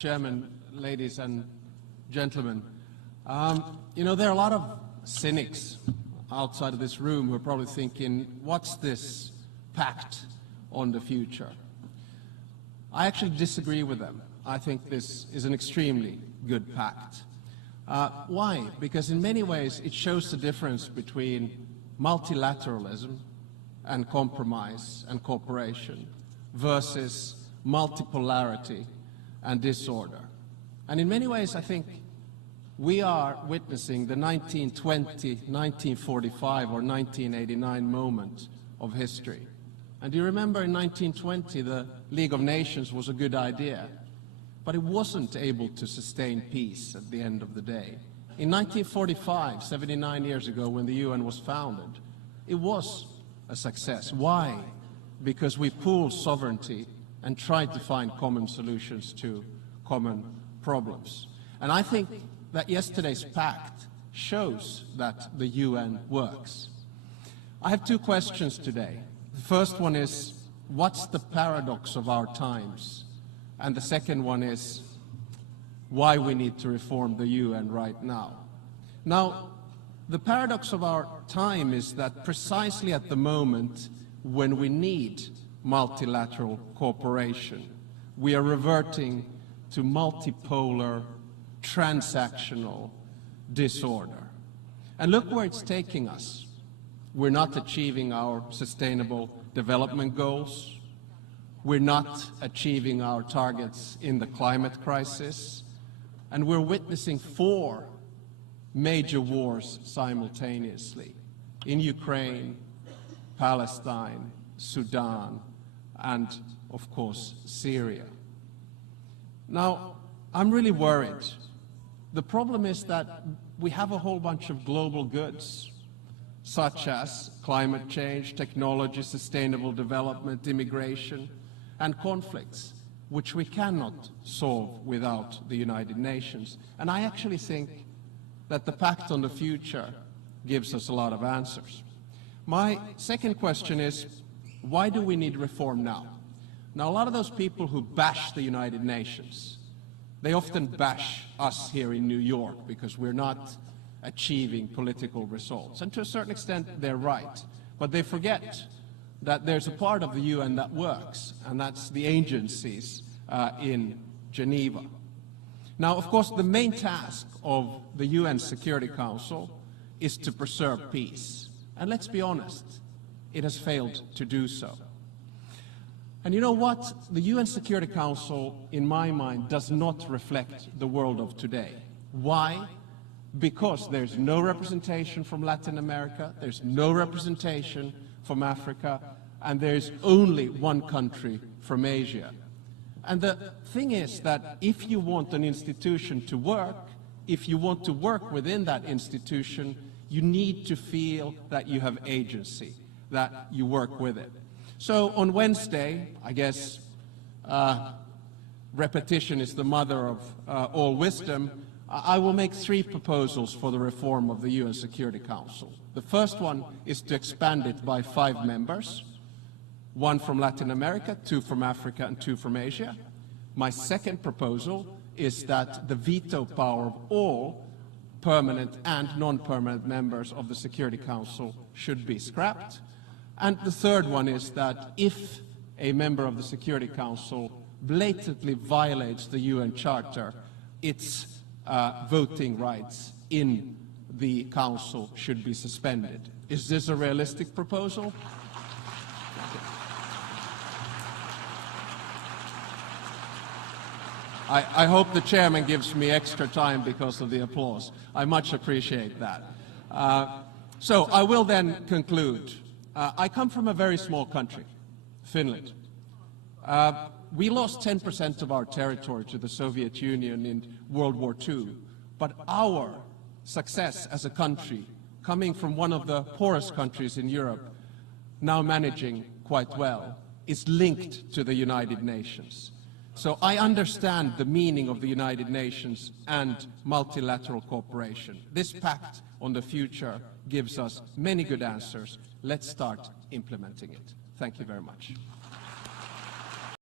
Chairman, ladies and gentlemen, there are a lot of cynics outside of this room who are probably thinking, what's this pact on the future? I actually disagree with them. I think this is an extremely good pact. Why? Because in many ways it shows the difference between multilateralism and compromise and cooperation versus multipolarity and disorder. And in many ways I think we are witnessing the 1920, 1945 or 1989 moment of history. And do you remember in 1920 the League of Nations was a good idea, but it wasn't able to sustain peace at the end of the day. In 1945, 79 years ago, when the UN was founded, it was a success. Why? Because we pooled sovereignty and tried to find common solutions to common problems. And I think that yesterday's pact shows that the UN works. I have two questions today. The first one is, what's the paradox of our times? And the second one is, why we need to reform the UN right now. Now, the paradox of our time is that precisely at the moment when we need multilateral cooperation, we are reverting to multipolar, transactional disorder. And look where it's taking us. We're not achieving our sustainable development goals. We're not achieving our targets in the climate crisis. And we're witnessing 4 major wars simultaneously in Ukraine, Palestine, Sudan, and of course Syria. Now, I'm really worried. The problem is that we have a whole bunch of global goods, such as climate change, technology, sustainable development, immigration, and conflicts, which we cannot solve without the United Nations. And I actually think that the Pact on the Future gives us a lot of answers. My second question is, why do we need reform now? Now, a lot of those people who bash the United Nations, they often bash us here in New York because we're not achieving political results. And to a certain extent, they're right. But they forget that there's a part of the UN that works, and that's the agencies in Geneva. Now, of course, the main task of the UN Security Council is to preserve peace. And let's be honest, it has failed to do so. And you know what? The UN Security Council, in my mind, does not reflect the world of today. Why? Because there's no representation from Latin America, there's no representation from Africa, and there's only one country from Asia. And the thing is that if you want an institution to work, if you want to work within that institution, you need to feel that you have agency, that you work with it. So on Wednesday, I guess repetition is the mother of all wisdom, I will make 3 proposals for the reform of the UN Security Council. The first one is to expand it by 5 members, 1 from Latin America, 2 from Africa, and 2 from Asia. My second proposal is that the veto power of all permanent and non-permanent members of the Security Council should be scrapped. And the third one is that if a member of the Security Council blatantly violates the UN Charter, its voting rights in the Council should be suspended. Is this a realistic proposal? I hope the chairman gives me extra time because of the applause. I much appreciate that. So I will then conclude. I come from a very small country, Finland. We lost 10% of our territory to the Soviet Union in World War II, but our success as a country, coming from one of the poorest countries in Europe, now managing quite well, is linked to the United Nations. So I understand the meaning of the United Nations and multilateral cooperation. This pact on the future gives us many good answers. Let's start implementing it. Thank you very much.